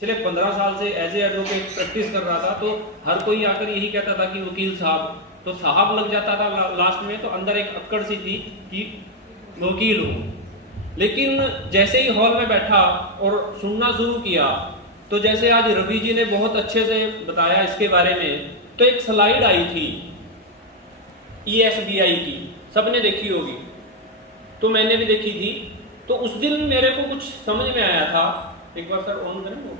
पिछले 15 साल से एज ए एडवोकेट प्रैक्टिस कर रहा था, तो हर कोई आकर यही कहता था कि वकील साहब, तो साहब लग जाता था लास्ट में, तो अंदर एक अक्कड़ सी थी कि वकील हूँ। लेकिन जैसे ही हॉल में बैठा और सुनना शुरू किया, तो जैसे आज रवि जी ने बहुत अच्छे से बताया इसके बारे में, तो एक स्लाइड आई थी ESBI की, सबने देखी होगी, तो मैंने भी देखी थी। तो उस दिन मेरे को कुछ समझ में आया था। एक बार सर ऑन करें वो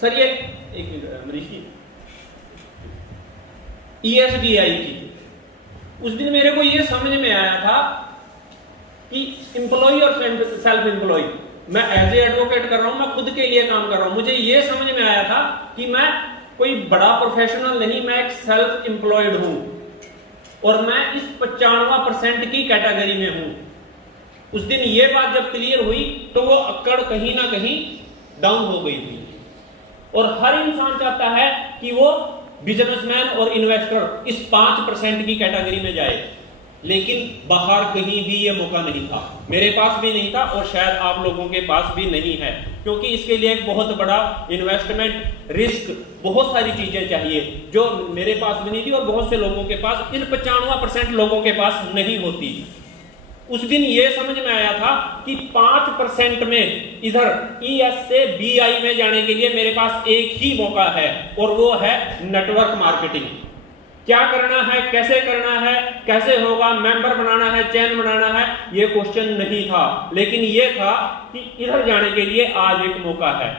सर, ये एक मिनट मनीष जी, ESBI की, उस दिन मेरे को ये समझ में आया था कि एम्प्लॉय और सेल्फ एम्प्लॉय, मैं एज ए एडवोकेट कर रहा हूं, मैं खुद के लिए काम कर रहा हूं। मुझे ये समझ में आया था कि मैं कोई बड़ा प्रोफेशनल नहीं, मैं एक सेल्फ एम्प्लॉयड हूं और मैं इस 95% की कैटेगरी में हूं। उस दिन ये बात जब क्लियर हुई तो वो अक्कड़ कहीं ना कहीं डाउन हो गई थी। और हर इंसान चाहता है कि वो बिजनेसमैन और इन्वेस्टर इस 5% की कैटेगरी में जाए, लेकिन बाहर कहीं भी ये मौका नहीं था, मेरे पास भी नहीं था और शायद आप लोगों के पास भी नहीं है, क्योंकि इसके लिए एक बहुत बड़ा इन्वेस्टमेंट, रिस्क, बहुत सारी चीजें चाहिए जो मेरे पास भी नहीं थी और बहुत से लोगों के पास, इन 95% लोगों के पास नहीं होती। उस दिन ये समझ में आया था कि 5% में इधर ES से BI में जाने के लिए मेरे पास एक ही मौका है और वो है नेटवर्क मार्केटिंग। क्या करना है, कैसे करना है, कैसे होगा, मेंबर बनाना है, चैन बनाना है, ये क्वेश्चन नहीं था, लेकिन ये था कि इधर जाने के लिए आज एक मौका है।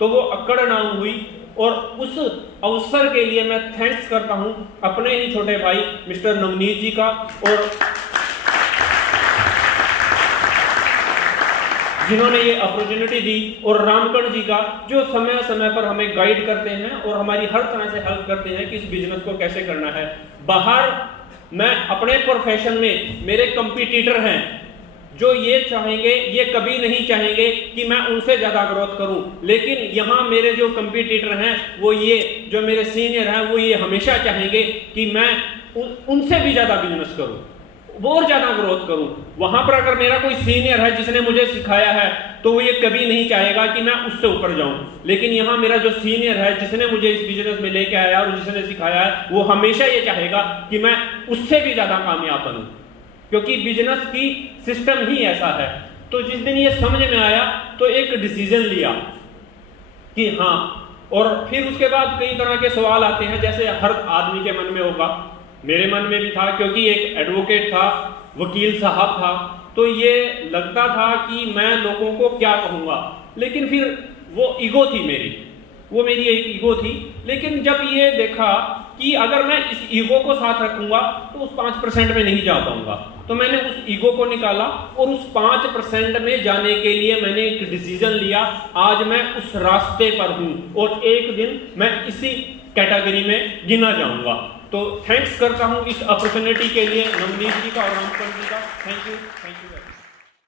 तो वो अक्कड़ डाउन हुई और उस अवसर के लिए मैं थैंक्स करता हूं अपने ही छोटे भाई मिस्टर नवनीत जी का और जिन्होंने ये अपॉर्चुनिटी दी, और रामकण जी का जो समय समय पर हमें गाइड करते हैं और हमारी हर तरह से हेल्प करते हैं कि इस बिजनेस को कैसे करना है। बाहर मैं अपने प्रोफेशन में, मेरे कंपटीटर हैं जो ये चाहेंगे, ये कभी नहीं चाहेंगे कि मैं उनसे ज्यादा ग्रोथ करूं, लेकिन यहाँ मेरे जो कंपटीटर हैं वो ये, जो मेरे सीनियर हैं वो ये हमेशा चाहेंगे कि मैं उनसे भी ज्यादा बिजनेस करूं, और ज्यादा ग्रोथ करूं। वहां पर अगर मेरा कोई सीनियर है जिसने मुझे सिखाया है तो वो ये कभी नहीं चाहेगा कि मैं उससे ऊपर जाऊं, लेकिन यहाँ मेरा जो सीनियर है जिसने मुझे इस बिजनेस में लेके आया और जिसने सिखाया है, वो हमेशा ये चाहेगा कि मैं उससे भी ज्यादा कामयाब बनूं, क्योंकि बिजनेस की सिस्टम ही ऐसा है। तो जिस दिन ये समझ में आया तो एक डिसीजन लिया कि हाँ, और फिर उसके बाद कई तरह के सवाल आते हैं, जैसे हर आदमी के मन में होगा, मेरे मन में भी था, क्योंकि एक एडवोकेट था, वकील साहब था, तो ये लगता था कि मैं लोगों को क्या कहूंगा, लेकिन फिर वो ईगो थी मेरी, वो मेरी एक ईगो थी। लेकिन जब ये देखा कि अगर मैं इस ईगो को साथ रखूंगा तो उस 5% में नहीं जा पाऊंगा, तो मैंने उस ईगो को निकाला और उस 5% में जाने के लिए मैंने एक डिसीजन लिया। आज मैं उस रास्ते पर हूं और एक दिन मैं इसी कैटेगरी में गिना जाऊंगा। तो थैंक्स करता हूं इस अपॉर्चुनिटी के लिए नवनीत जी का और रामकरण जी का। Thank you.